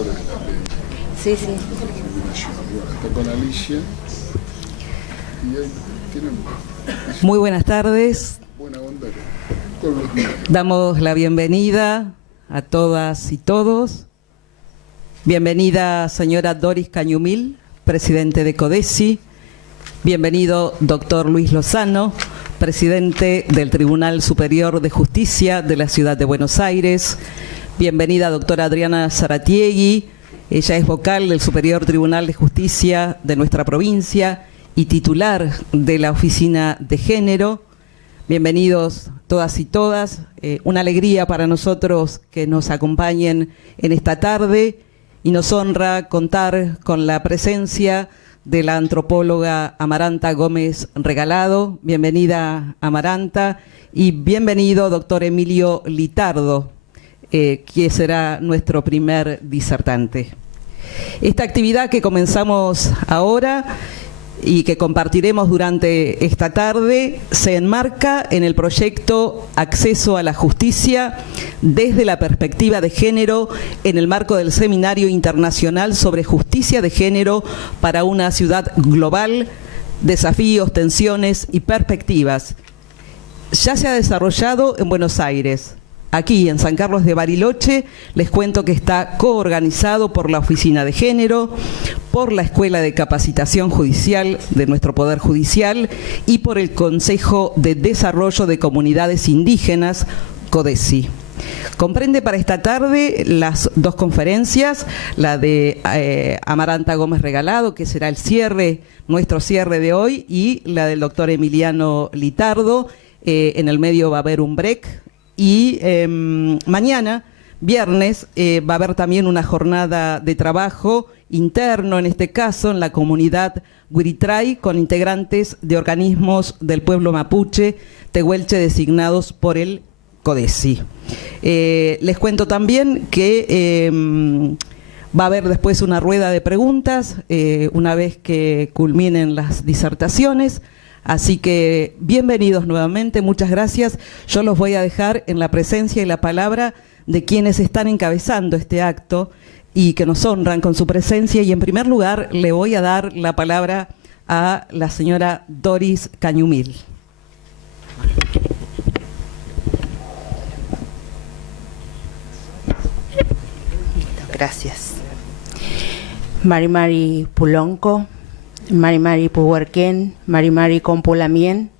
por el Sí, sí. Está con Alicia. Y ahí tienen Muy buenas tardes. buena onda con los niños. Damos la bienvenida a todas y todos. Bienvenida señora Doris Cañumil, presidente de CODESI. Bienvenido doctor Luis Lozano, presidente del Tribunal Superior de Justicia de la Ciudad de Buenos Aires. Bienvenida doctora Adriana Zaratiegui. Ella es vocal del Superior Tribunal de Justicia de nuestra provincia y titular de la Oficina de Género. Bienvenidos todas y todas. Una alegría para nosotros que nos acompañen en esta tarde y nos honra contar con la presencia de la antropóloga Amaranta Gómez Regalado. Bienvenida, Amaranta, y bienvenido, doctor Emilio Litardo, que será nuestro primer disertante. Esta actividad que comenzamos ahora y que compartiremos durante esta tarde se enmarca en el proyecto Acceso a la Justicia desde la perspectiva de género en el marco del Seminario Internacional sobre Justicia de Género para una Ciudad Global, Desafíos, Tensiones y Perspectivas. Ya se ha desarrollado en Buenos Aires. Aquí, en San Carlos de Bariloche, les cuento que está coorganizado por la Oficina de Género, por la Escuela de Capacitación Judicial de nuestro Poder Judicial y por el Consejo de Desarrollo de Comunidades Indígenas, CODESI. Comprende para esta tarde las dos conferencias, la de Amaranta Gómez Regalado, que será el cierre, nuestro cierre de hoy, y la del doctor Emiliano Litardo. En el medio va a haber un break. Y mañana, viernes, va a haber también una jornada de trabajo interno, en este caso, en la comunidad Huiritray, con integrantes de organismos del pueblo mapuche, tehuelche, designados por el CODESI. Les cuento también que va a haber después una rueda de preguntas, una vez que culminen las disertaciones. Así que bienvenidos nuevamente, muchas gracias. Yo los voy a dejar en la presencia y la palabra de quienes están encabezando este acto y que nos honran con su presencia. Y en primer lugar le voy a dar la palabra a la señora Doris Cañumil. Gracias. Mari Pulonco, Mari Puhuerquén, Mari Compulamien.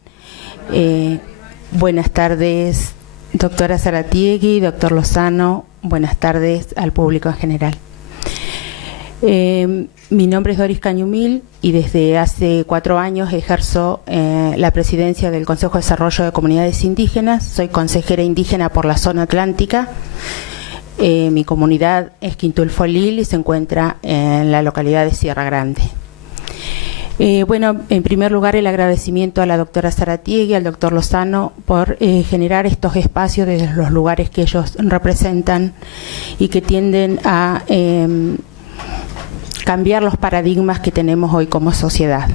Buenas tardes, doctora Zaratiegui, doctor Lozano. Buenas tardes al público en general. Mi nombre es Doris Cañumil y desde hace 4 años ejerzo la presidencia del Consejo de Desarrollo de Comunidades Indígenas. Soy consejera indígena por la zona atlántica. Mi comunidad es Quintulfolil y se encuentra en la localidad de Sierra Grande. Bueno, en primer lugar, el agradecimiento a la doctora Zaratiegui, al doctor Lozano, por generar estos espacios desde los lugares que ellos representan y que tienden a cambiar los paradigmas que tenemos hoy como sociedad.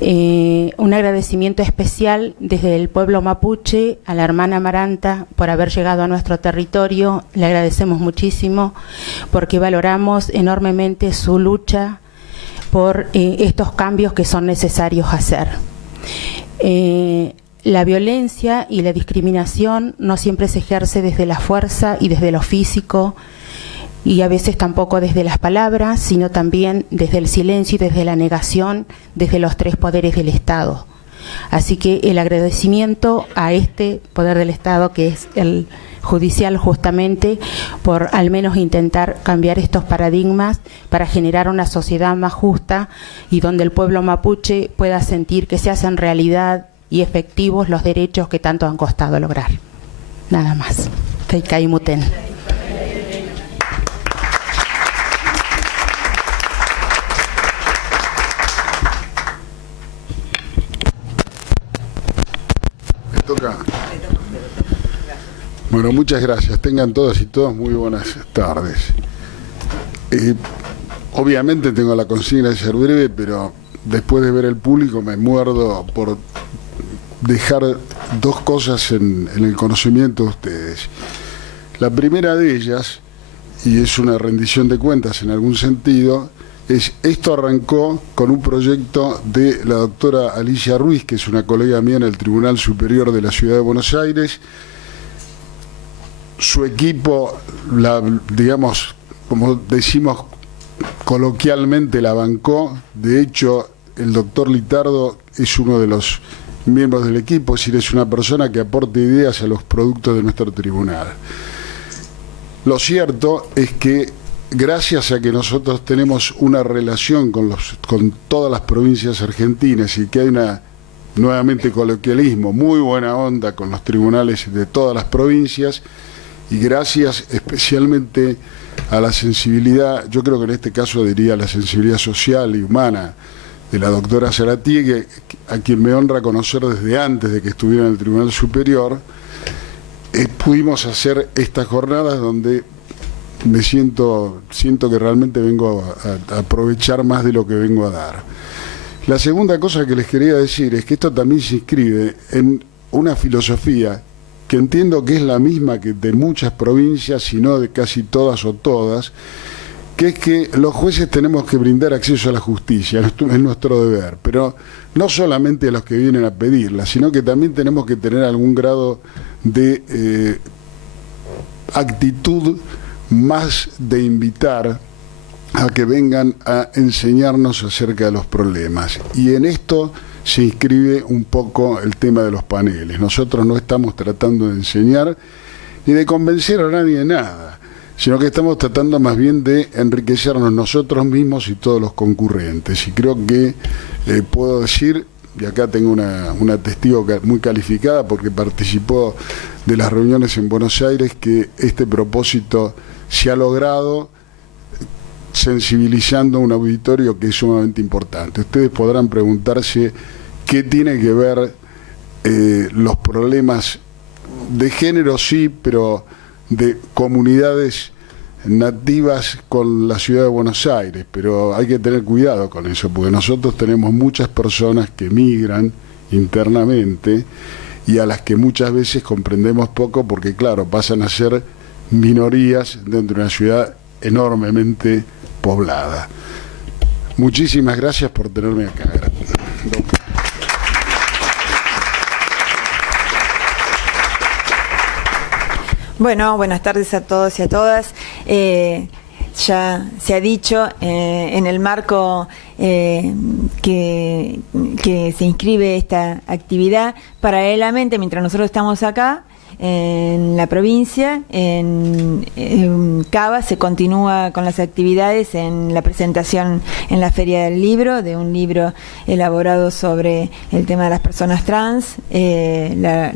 Un agradecimiento especial desde el pueblo mapuche a la hermana Amaranta por haber llegado a nuestro territorio. Le agradecemos muchísimo porque valoramos enormemente su lucha por estos cambios que son necesarios hacer. La violencia y la discriminación no siempre se ejerce desde la fuerza y desde lo físico, y a veces tampoco desde las palabras, sino también desde el silencio y desde la negación, desde los 3 poderes del Estado. Así que el agradecimiento a este poder del Estado, que es el judicial, justamente, por al menos intentar cambiar estos paradigmas para generar una sociedad más justa y donde el pueblo mapuche pueda sentir que se hacen realidad y efectivos los derechos que tanto han costado lograr. Nada más. Feikaimuten. Toca. Bueno, muchas gracias. Tengan todas y todas muy buenas tardes. Obviamente tengo la consigna de ser breve, pero después de ver el público me muerdo por dejar 2 cosas en el conocimiento de ustedes. La primera de ellas, y es una rendición de cuentas en algún sentido, esto arrancó con un proyecto de la doctora Alicia Ruiz, que es una colega mía en el Tribunal Superior de la Ciudad de Buenos Aires. Su equipo, digamos, como decimos coloquialmente, la bancó. De hecho, el doctor Litardo es uno de los miembros del equipo, es decir, es una persona que aporta ideas a los productos de nuestro tribunal. Lo cierto es que gracias a que nosotros tenemos una relación con todas las provincias argentinas y que hay nuevamente coloquialismo, muy buena onda con los tribunales de todas las provincias, y gracias especialmente a la sensibilidad, yo creo que en este caso diría la sensibilidad social y humana de la doctora Zaratiegui, a quien me honra conocer desde antes de que estuviera en el Tribunal Superior, pudimos hacer estas jornadas donde me siento que realmente vengo a aprovechar más de lo que vengo a dar. La segunda cosa que les quería decir es que esto también se inscribe en una filosofía que entiendo que es la misma que de muchas provincias, si no de casi todas o todas, que es que los jueces tenemos que brindar acceso a la justicia, es nuestro deber, pero no solamente a los que vienen a pedirla, sino que también tenemos que tener algún grado de actitud más de invitar a que vengan a enseñarnos acerca de los problemas. Y en esto se inscribe un poco el tema de los paneles. Nosotros no estamos tratando de enseñar ni de convencer a nadie de nada, sino que estamos tratando más bien de enriquecernos nosotros mismos y todos los concurrentes. Y creo que puedo decir, y acá tengo una testigo muy calificada porque participó de las reuniones en Buenos Aires, que este propósito se ha logrado sensibilizando a un auditorio que es sumamente importante. Ustedes podrán preguntarse qué tiene que ver los problemas de género, sí, pero de comunidades nativas con la ciudad de Buenos Aires, pero hay que tener cuidado con eso, porque nosotros tenemos muchas personas que migran internamente y a las que muchas veces comprendemos poco porque, claro, pasan a ser minorías dentro de una ciudad enormemente poblada. Muchísimas gracias por tenerme acá. Bueno, buenas tardes a todos y a todas. Ya se ha dicho, en el marco que se inscribe esta actividad, paralelamente, mientras nosotros estamos acá, en la provincia, en Cava, se continúa con las actividades en la presentación en la Feria del Libro, de un libro elaborado sobre el tema de las personas trans, la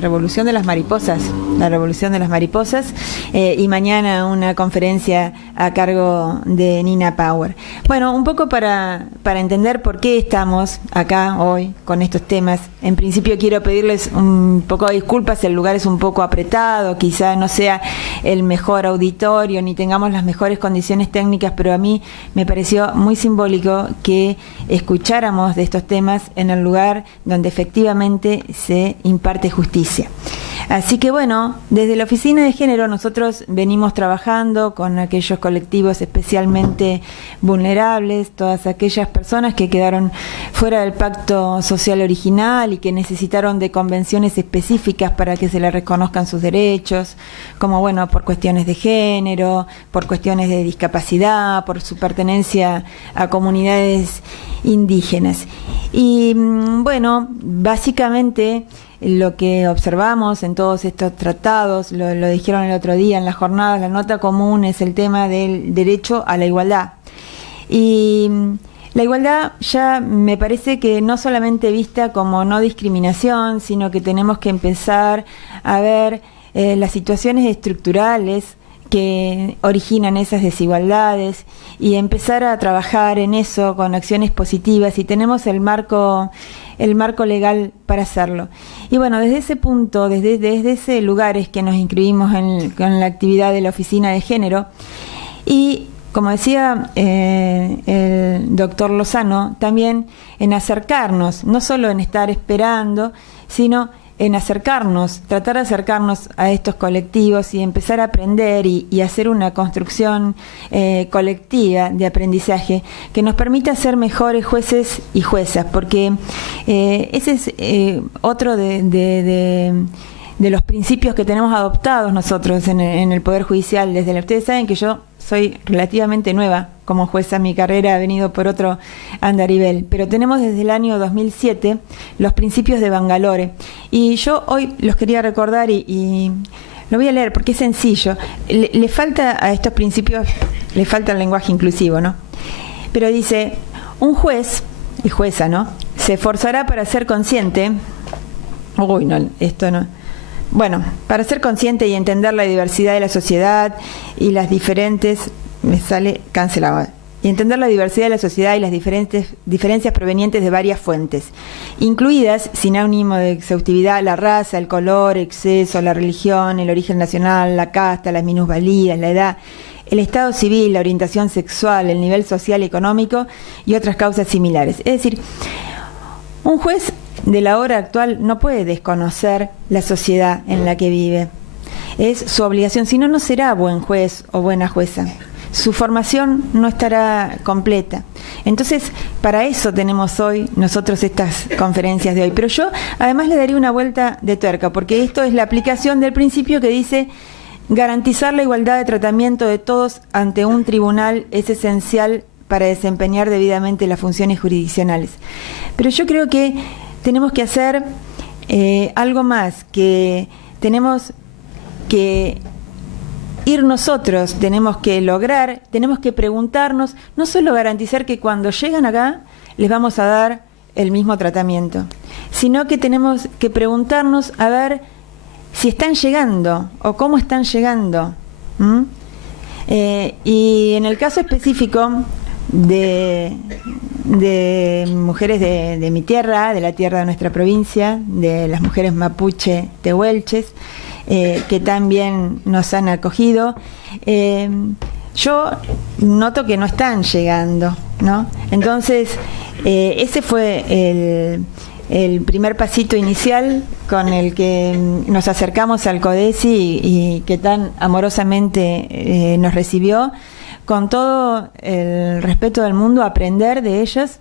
revolución de las mariposas, y mañana una conferencia a cargo de Nina Power. Bueno, un poco para entender por qué estamos acá hoy con estos temas. En principio quiero pedirles un poco de disculpas, el lugar es un poco apretado, quizá no sea el mejor auditorio ni tengamos las mejores condiciones técnicas, pero a mí me pareció muy simbólico que escucháramos de estos temas en el lugar donde efectivamente se imparte justicia. Así que bueno, desde la Oficina de Género nosotros venimos trabajando con aquellos colectivos especialmente vulnerables, todas aquellas personas que quedaron fuera del pacto social original y que necesitaron de convenciones específicas para que se les reconozcan sus derechos, como bueno, por cuestiones de género, por cuestiones de discapacidad, por su pertenencia a comunidades indígenas. Y bueno, básicamente lo que observamos en todos estos tratados, lo dijeron el otro día en las jornadas, la nota común es el tema del derecho a la igualdad. Y la igualdad ya me parece que no solamente vista como no discriminación, sino que tenemos que empezar a ver las situaciones estructurales que originan esas desigualdades y empezar a trabajar en eso con acciones positivas, y tenemos el marco legal para hacerlo. Y bueno, desde ese punto, desde ese lugar es que nos inscribimos con la actividad de la Oficina de Género, y como decía el doctor Lozano, también en acercarnos, no solo en estar esperando, sino en acercarnos, tratar de acercarnos a estos colectivos y empezar a aprender y hacer una construcción colectiva de aprendizaje que nos permita ser mejores jueces y juezas, porque ese es otro de los principios que tenemos adoptados nosotros en el Poder Judicial. Ustedes saben que yo soy relativamente nueva como jueza, mi carrera ha venido por otro andarivel, pero tenemos desde el año 2007 los principios de Bangalore, y yo hoy los quería recordar y lo voy a leer porque es sencillo. Le falta a estos principios, le falta el lenguaje inclusivo, ¿no? Pero dice, un juez y jueza, ¿no?, se esforzará para ser consciente, uy, no, esto no, bueno, para ser consciente y entender la diversidad de la sociedad y las diferentes, me sale cancelado, y entender la diversidad de la sociedad y las diferencias provenientes de varias fuentes, incluidas, sin ánimo de exhaustividad, la raza, el color, exceso, la religión, el origen nacional, la casta, las minusvalías, la edad, el estado civil, la orientación sexual, el nivel social y económico y otras causas similares. Es decir, un juez de la hora actual no puede desconocer la sociedad en la que vive. Es su obligación, si no, no será buen juez o buena jueza. Su formación no estará completa. Entonces, para eso tenemos hoy nosotros estas conferencias de hoy. Pero yo además le daría una vuelta de tuerca, porque esto es la aplicación del principio que dice: garantizar la igualdad de tratamiento de todos ante un tribunal es esencial para desempeñar debidamente las funciones jurisdiccionales. Pero yo creo que tenemos que hacer algo más, que tenemos que ir nosotros, tenemos que lograr, tenemos que preguntarnos, no solo garantizar que cuando llegan acá les vamos a dar el mismo tratamiento, sino que tenemos que preguntarnos a ver si están llegando o cómo están llegando. Y en el caso específico de mujeres de mi tierra, de la tierra de nuestra provincia, de las mujeres mapuche tehuelches, que también nos han acogido, yo noto que no están llegando, ¿no? Entonces, ese fue el primer pasito inicial con el que nos acercamos al CODESI y que tan amorosamente nos recibió, con todo el respeto del mundo, aprender de ellos.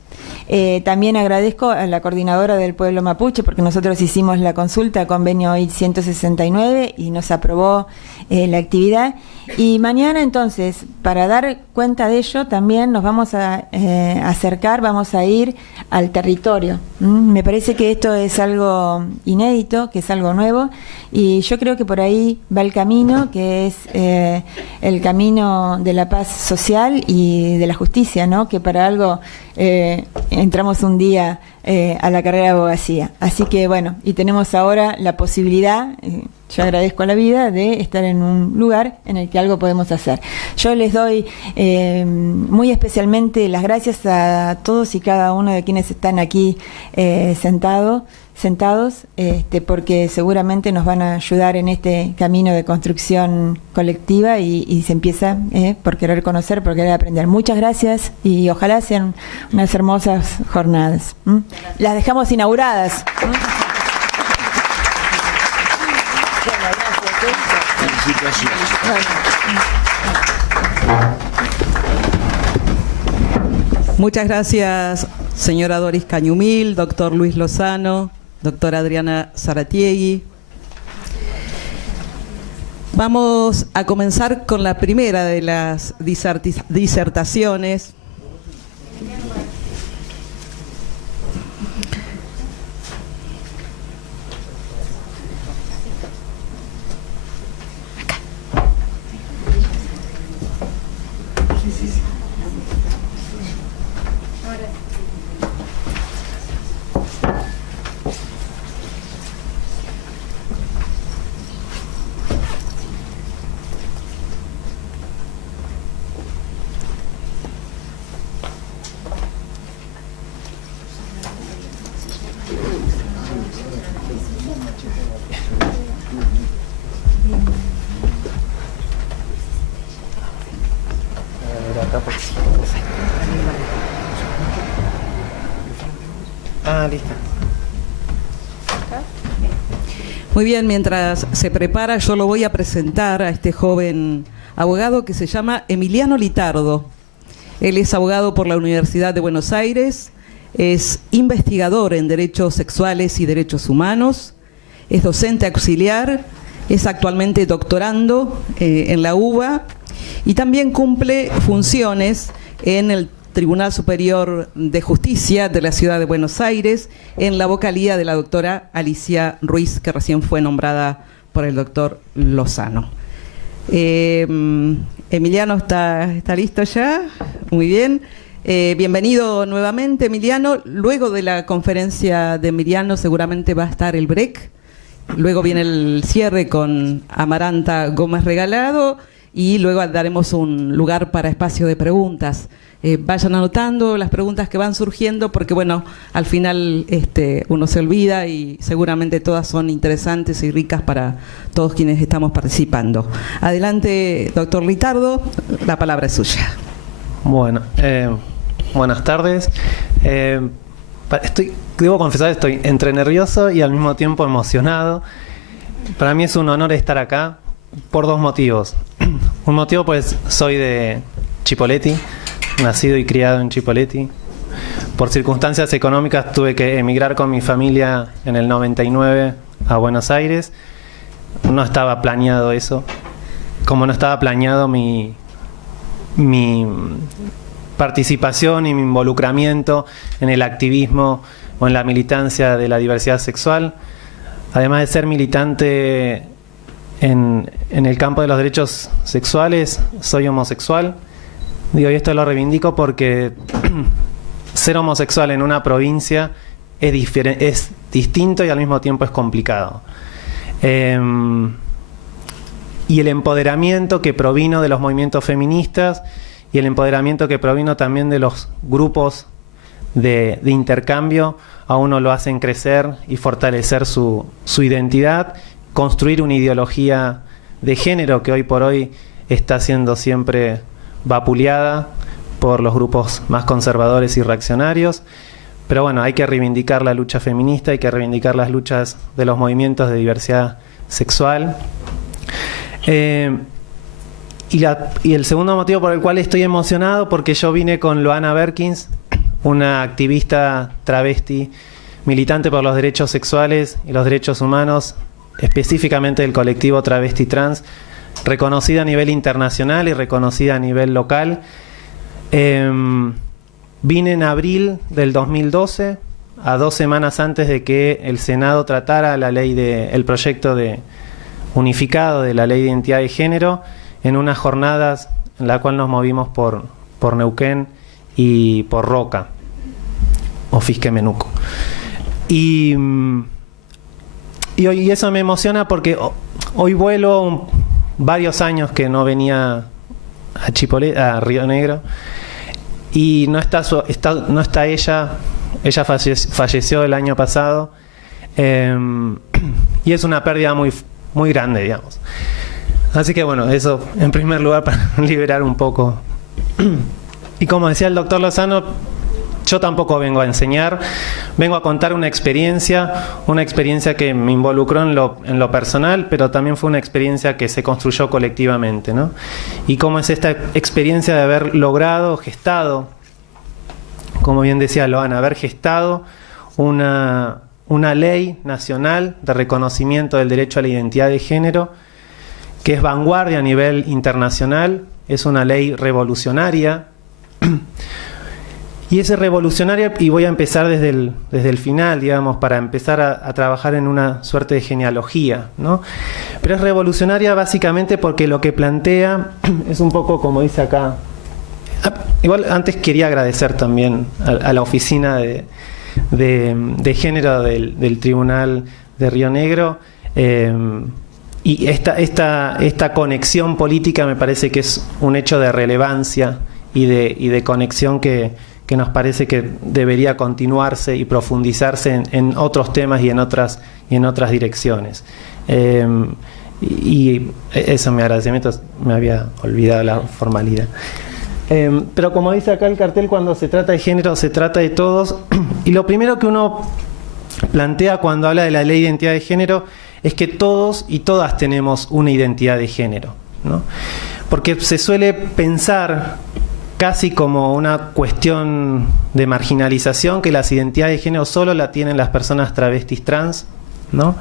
También agradezco a la coordinadora del pueblo mapuche, porque nosotros hicimos la consulta, convenio I 169, y nos aprobó la actividad. Y mañana, entonces, para dar cuenta de ello, también nos vamos a acercar, vamos a ir al territorio. Me parece que esto es algo inédito, que es algo nuevo, y yo creo que por ahí va el camino, que es el camino de la paz social y de la justicia, ¿no? Que para algo entramos un día a la carrera de abogacía. Así que bueno, y tenemos ahora la posibilidad, yo agradezco a la vida, de estar en un lugar en el que algo podemos hacer. Yo les doy muy especialmente las gracias a todos y cada uno de quienes están aquí sentados, porque seguramente nos van a ayudar en este camino de construcción colectiva y se empieza por querer conocer, por querer aprender. Muchas gracias y ojalá sean unas hermosas jornadas. Las dejamos inauguradas. Muchas gracias, señora Doris Cañumil, doctor Luis Lozano, doctora Adriana Zaratiegui. Vamos a comenzar con la primera de las disertaciones. Ah, listo. Muy bien, mientras se prepara, yo lo voy a presentar a este joven abogado que se llama Emiliano Litardo. Él es abogado por la Universidad de Buenos Aires, es investigador en derechos sexuales y derechos humanos, es docente auxiliar, es actualmente doctorando en la UBA y también cumple funciones en el Tribunal Superior de Justicia de la Ciudad de Buenos Aires, en la vocalía de la doctora Alicia Ruiz, que recién fue nombrada por el doctor Lozano. Emiliano está listo ya, muy bien. Bienvenido nuevamente, Emiliano. Luego de la conferencia de Emiliano seguramente va a estar el break, luego viene el cierre con Amaranta Gómez Regalado y luego daremos un lugar para espacio de preguntas. Vayan anotando las preguntas que van surgiendo porque, bueno, al final uno se olvida y seguramente todas son interesantes y ricas para todos quienes estamos participando. Adelante, doctor Litardo, la palabra es suya. Bueno, buenas tardes. Debo confesar, estoy entre nervioso y al mismo tiempo emocionado. Para mí es un honor estar acá por dos motivos. Un motivo, pues, soy de Chipoleti, nacido y criado en Chipoleti. Por circunstancias económicas tuve que emigrar con mi familia en el 99 a Buenos Aires. No estaba planeado eso. Como no estaba planeado mi participación y mi involucramiento en el activismo o en la militancia de la diversidad sexual. Además de ser militante en el campo de los derechos sexuales, soy homosexual. Digo, y esto lo reivindico porque ser homosexual en una provincia es distinto y al mismo tiempo es complicado. Y el empoderamiento que provino de los movimientos feministas y el empoderamiento que provino también de los grupos de intercambio a uno lo hacen crecer y fortalecer su identidad, construir una ideología de género que hoy por hoy está siendo siempre vapuleada por los grupos más conservadores y reaccionarios. Pero bueno, hay que reivindicar la lucha feminista, hay que reivindicar las luchas de los movimientos de diversidad sexual. Y el segundo motivo por el cual estoy emocionado, porque yo vine con Loana Berkins, una activista travesti, militante por los derechos sexuales y los derechos humanos, específicamente del colectivo travesti trans, reconocida a nivel internacional y reconocida a nivel local. Vine en abril del 2012, a 2 semanas antes de que el Senado tratara el proyecto unificado de la Ley de Identidad de Género, en unas jornadas en la cual nos movimos por Neuquén y por Roca, o Fisquemenuco. Y eso me emociona porque hoy vuelo varios años que no venía a Río Negro, y no está ella falleció el año pasado, y es una pérdida muy, muy grande, digamos. Así que bueno, eso en primer lugar para liberar un poco. Y como decía el doctor Lozano, yo tampoco vengo a enseñar, vengo a contar una experiencia que me involucró en lo personal, pero también fue una experiencia que se construyó colectivamente, ¿no? Y cómo es esta experiencia de haber logrado, gestado, como bien decía Loana, haber gestado una ley nacional de reconocimiento del derecho a la identidad de género, que es vanguardia a nivel internacional, es una ley revolucionaria. Y es revolucionaria, y voy a empezar desde el final, digamos, para empezar a trabajar en una suerte de genealogía, ¿no? Pero es revolucionaria básicamente porque lo que plantea es un poco como dice acá. Igual antes quería agradecer también a la oficina de género del Tribunal de Río Negro, y esta conexión política me parece que es un hecho de relevancia y de conexión que nos parece que debería continuarse y profundizarse en otros temas y en otras direcciones. Y eso, mi agradecimiento, me había olvidado la formalidad. Pero como dice acá el cartel, cuando se trata de género, se trata de todos. Y lo primero que uno plantea cuando habla de la ley de identidad de género es que todos y todas tenemos una identidad de género, ¿no? Porque se suele pensar casi como una cuestión de marginalización que las identidades de género solo la tienen las personas travestis trans, ¿no?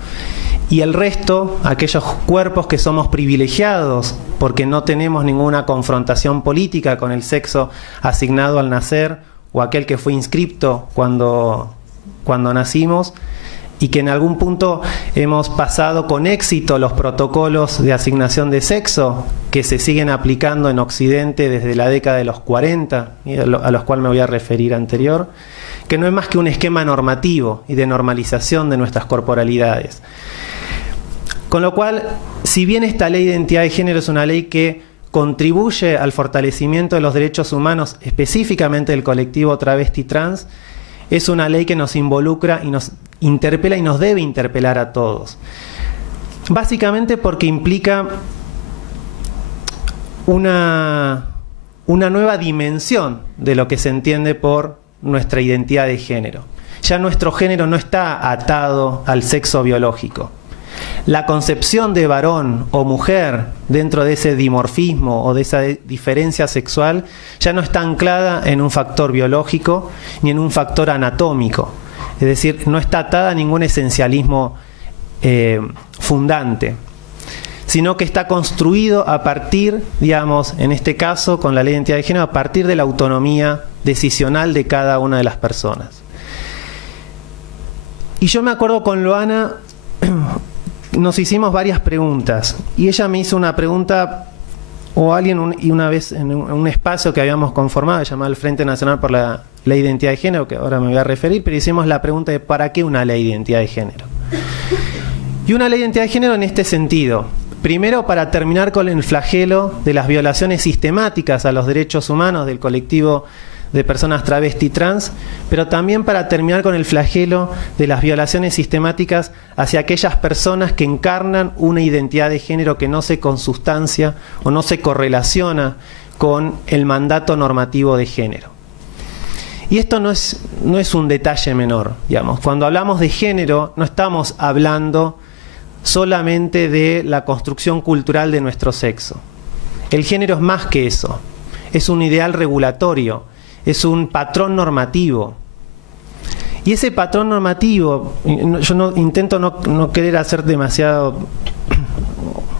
Y el resto, aquellos cuerpos que somos privilegiados porque no tenemos ninguna confrontación política con el sexo asignado al nacer o aquel que fue inscripto cuando nacimos, y que en algún punto hemos pasado con éxito los protocolos de asignación de sexo que se siguen aplicando en Occidente desde la década de los 40, y a los cuales me voy a referir anterior, que no es más que un esquema normativo y de normalización de nuestras corporalidades. Con lo cual, si bien esta ley de identidad de género es una ley que contribuye al fortalecimiento de los derechos humanos, específicamente del colectivo travesti trans, es una ley que nos involucra y nos interpela y nos debe interpelar a todos. Básicamente porque implica una nueva dimensión de lo que se entiende por nuestra identidad de género. Ya nuestro género no está atado al sexo biológico. La concepción de varón o mujer dentro de ese dimorfismo o de esa diferencia sexual ya no está anclada en un factor biológico ni en un factor anatómico. Es decir, no está atada a ningún esencialismo fundante, sino que está construido a partir, digamos, en este caso con la ley de identidad de género, a partir de la autonomía decisional de cada una de las personas. Y yo me acuerdo con Loana, nos hicimos varias preguntas, y ella me hizo una pregunta, o alguien, y una vez en un espacio que habíamos conformado, llamado el Frente Nacional por la Ley de Identidad de Género, que ahora me voy a referir, pero hicimos la pregunta de ¿para qué una ley de identidad de género? Y una ley de identidad de género en este sentido: primero, para terminar con el flagelo de las violaciones sistemáticas a los derechos humanos del colectivo de personas travesti trans, pero también para terminar con el flagelo de las violaciones sistemáticas hacia aquellas personas que encarnan una identidad de género que no se consustancia o no se correlaciona con el mandato normativo de género. Y esto no es un detalle menor, digamos. Cuando hablamos de género, no estamos hablando solamente de la construcción cultural de nuestro sexo. El género es más que eso. Es un ideal regulatorio, es un patrón normativo. Y ese patrón normativo, yo intento no querer hacer demasiado,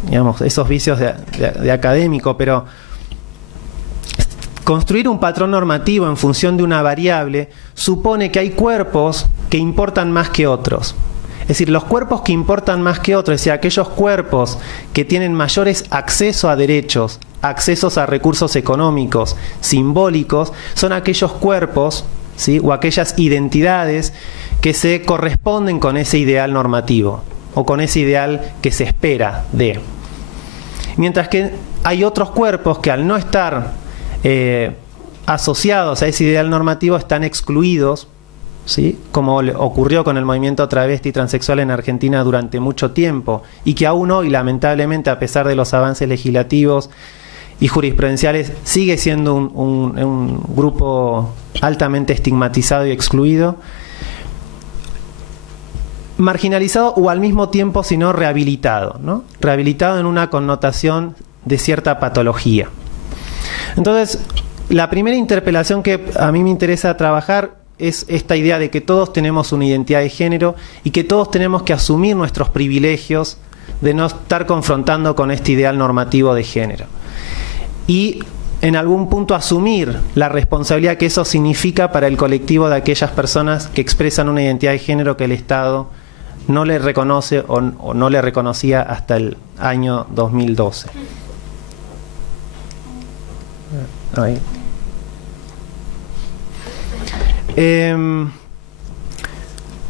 digamos, esos vicios de académico, pero construir un patrón normativo en función de una variable supone que hay cuerpos que importan más que otros. Es decir, los cuerpos que importan más que otros, es decir, aquellos cuerpos que tienen mayores acceso a derechos, accesos a recursos económicos, simbólicos, son aquellos cuerpos, ¿sí?, o aquellas identidades que se corresponden con ese ideal normativo o con ese ideal que se espera de. Mientras que hay otros cuerpos que al no estar asociados a ese ideal normativo están excluidos, ¿sí?, como ocurrió con el movimiento travesti y transexual en Argentina durante mucho tiempo, y que aún hoy, lamentablemente, a pesar de los avances legislativos y jurisprudenciales, sigue siendo un grupo altamente estigmatizado y excluido, marginalizado o al mismo tiempo, si no, rehabilitado, ¿no? Rehabilitado en una connotación de cierta patología. Entonces, la primera interpelación que a mí me interesa trabajar es esta idea de que todos tenemos una identidad de género y que todos tenemos que asumir nuestros privilegios de no estar confrontando con este ideal normativo de género. Y en algún punto asumir la responsabilidad que eso significa para el colectivo de aquellas personas que expresan una identidad de género que el Estado no le reconoce o no le reconocía hasta el año 2012. Ahí.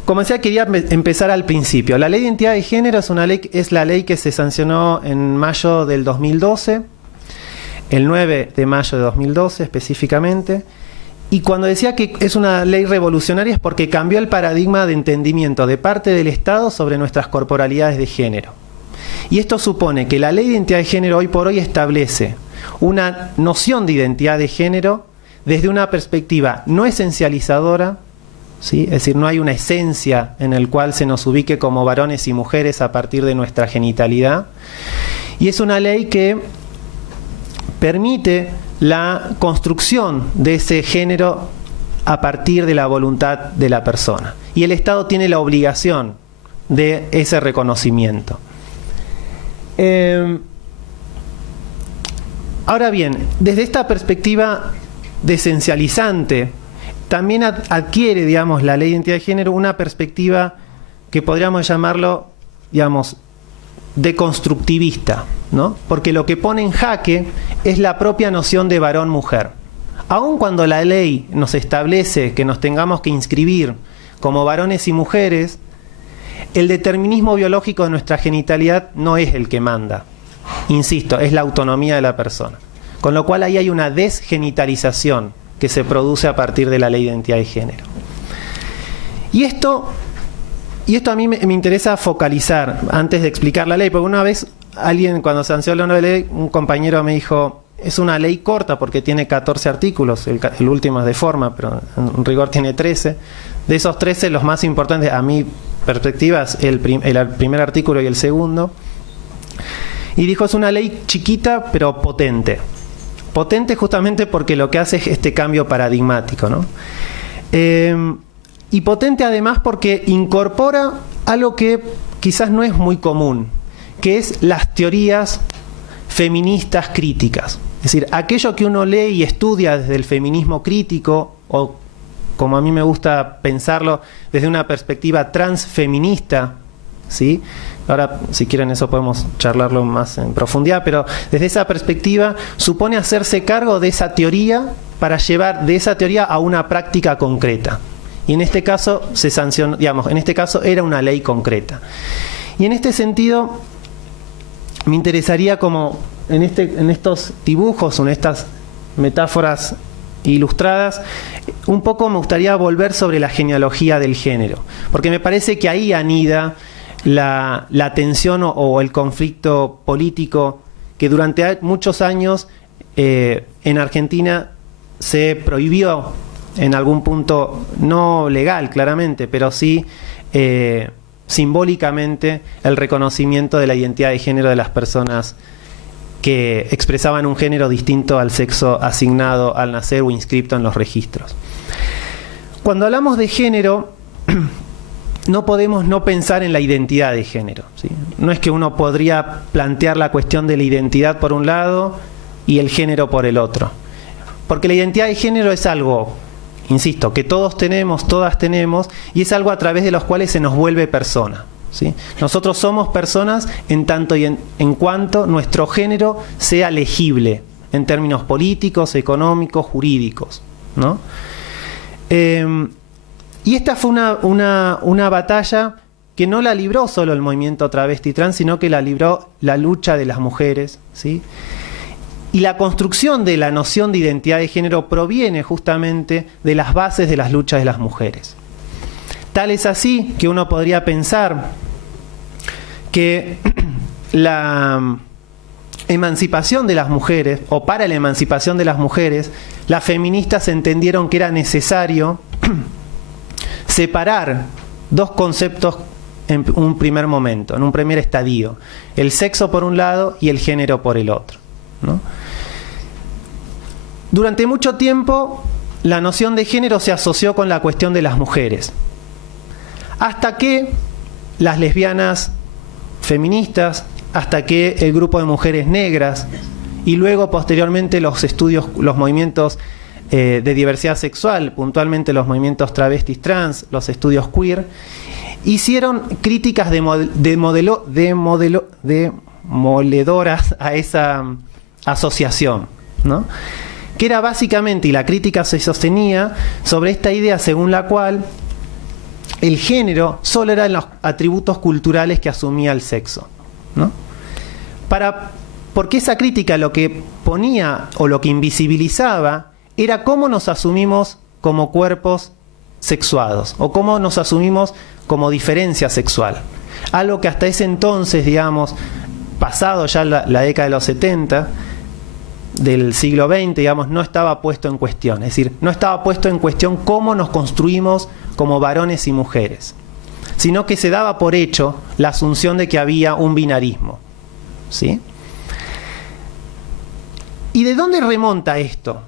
Como decía, quería empezar al principio. La ley de identidad de género es la ley que se sancionó en mayo del 2012, el 9 de mayo de 2012 específicamente, y cuando decía que es una ley revolucionaria es porque cambió el paradigma de entendimiento de parte del Estado sobre nuestras corporalidades de género. Y esto supone que la ley de identidad de género hoy por hoy establece una noción de identidad de género desde una perspectiva no esencializadora, ¿sí? Es decir, no hay una esencia en el cual se nos ubique como varones y mujeres a partir de nuestra genitalidad. Y es una ley que permite la construcción de ese género a partir de la voluntad de la persona. Y el Estado tiene la obligación de ese reconocimiento. Ahora bien, desde esta perspectiva desencializante, también adquiere, digamos, la ley de identidad de género una perspectiva que podríamos llamarlo, digamos, deconstructivista, ¿no? Porque lo que pone en jaque es la propia noción de varón-mujer. Aun cuando la ley nos establece que nos tengamos que inscribir como varones y mujeres, el determinismo biológico de nuestra genitalidad no es el que manda. Insisto, es la autonomía de la persona. Con lo cual ahí hay una desgenitalización que se produce a partir de la ley de identidad de género. Y esto a mí me interesa focalizar antes de explicar la ley, porque una vez alguien, cuando se sancionó la ley, un compañero me dijo, es una ley corta porque tiene 14 artículos, el último es de forma, pero en rigor tiene 13. De esos 13, los más importantes, a mi perspectiva, es el primer artículo y el segundo. Y dijo, es una ley chiquita pero potente. Potente justamente porque lo que hace es este cambio paradigmático, ¿no? Y potente además porque incorpora algo que quizás no es muy común, que es las teorías feministas críticas. Es decir, aquello que uno lee y estudia desde el feminismo crítico, o como a mí me gusta pensarlo, desde una perspectiva transfeminista, ¿sí? Ahora, si quieren, eso podemos charlarlo más en profundidad, pero desde esa perspectiva supone hacerse cargo de esa teoría para llevar de esa teoría a una práctica concreta. Y en este caso se sancionó, digamos, en este caso era una ley concreta. Y en este sentido me interesaría, como en estos dibujos o en estas metáforas ilustradas, un poco me gustaría volver sobre la genealogía del género, porque me parece que ahí anida la tensión o el conflicto político que durante muchos años en Argentina se prohibió, en algún punto no legal claramente, pero sí simbólicamente, el reconocimiento de la identidad de género de las personas que expresaban un género distinto al sexo asignado al nacer o inscripto en los registros. Cuando hablamos de género, no podemos no pensar en la identidad de género, ¿sí? No es que uno podría plantear la cuestión de la identidad por un lado y el género por el otro. Porque la identidad de género es algo, insisto, que todos tenemos, todas tenemos, y es algo a través de los cuales se nos vuelve persona, ¿sí? Nosotros somos personas en tanto y en cuanto nuestro género sea legible en términos políticos, económicos, jurídicos, ¿no? Y esta fue una batalla que no la libró solo el movimiento travesti trans, sino que la libró la lucha de las mujeres, ¿sí? Y la construcción de la noción de identidad de género proviene justamente de las bases de las luchas de las mujeres. Tal es así que uno podría pensar que la emancipación de las mujeres, o para la emancipación de las mujeres, las feministas entendieron que era necesario separar dos conceptos en un primer momento, en un primer estadio: el sexo por un lado y el género por el otro, ¿no? Durante mucho tiempo la noción de género se asoció con la cuestión de las mujeres, hasta que las lesbianas feministas, hasta que el grupo de mujeres negras y luego posteriormente los movimientos de diversidad sexual, puntualmente los movimientos travestis trans, los estudios queer, hicieron críticas demoledoras a esa asociación, ¿no? Que era básicamente, y la crítica se sostenía sobre esta idea según la cual el género solo eran los atributos culturales que asumía el sexo, ¿no? Porque esa crítica lo que ponía o lo que invisibilizaba era cómo nos asumimos como cuerpos sexuados o cómo nos asumimos como diferencia sexual. Algo que hasta ese entonces, digamos, pasado ya la década de los 70, del siglo XX, digamos, no estaba puesto en cuestión. Es decir, no estaba puesto en cuestión cómo nos construimos como varones y mujeres, sino que se daba por hecho la asunción de que había un binarismo, ¿sí? ¿Y de dónde remonta esto?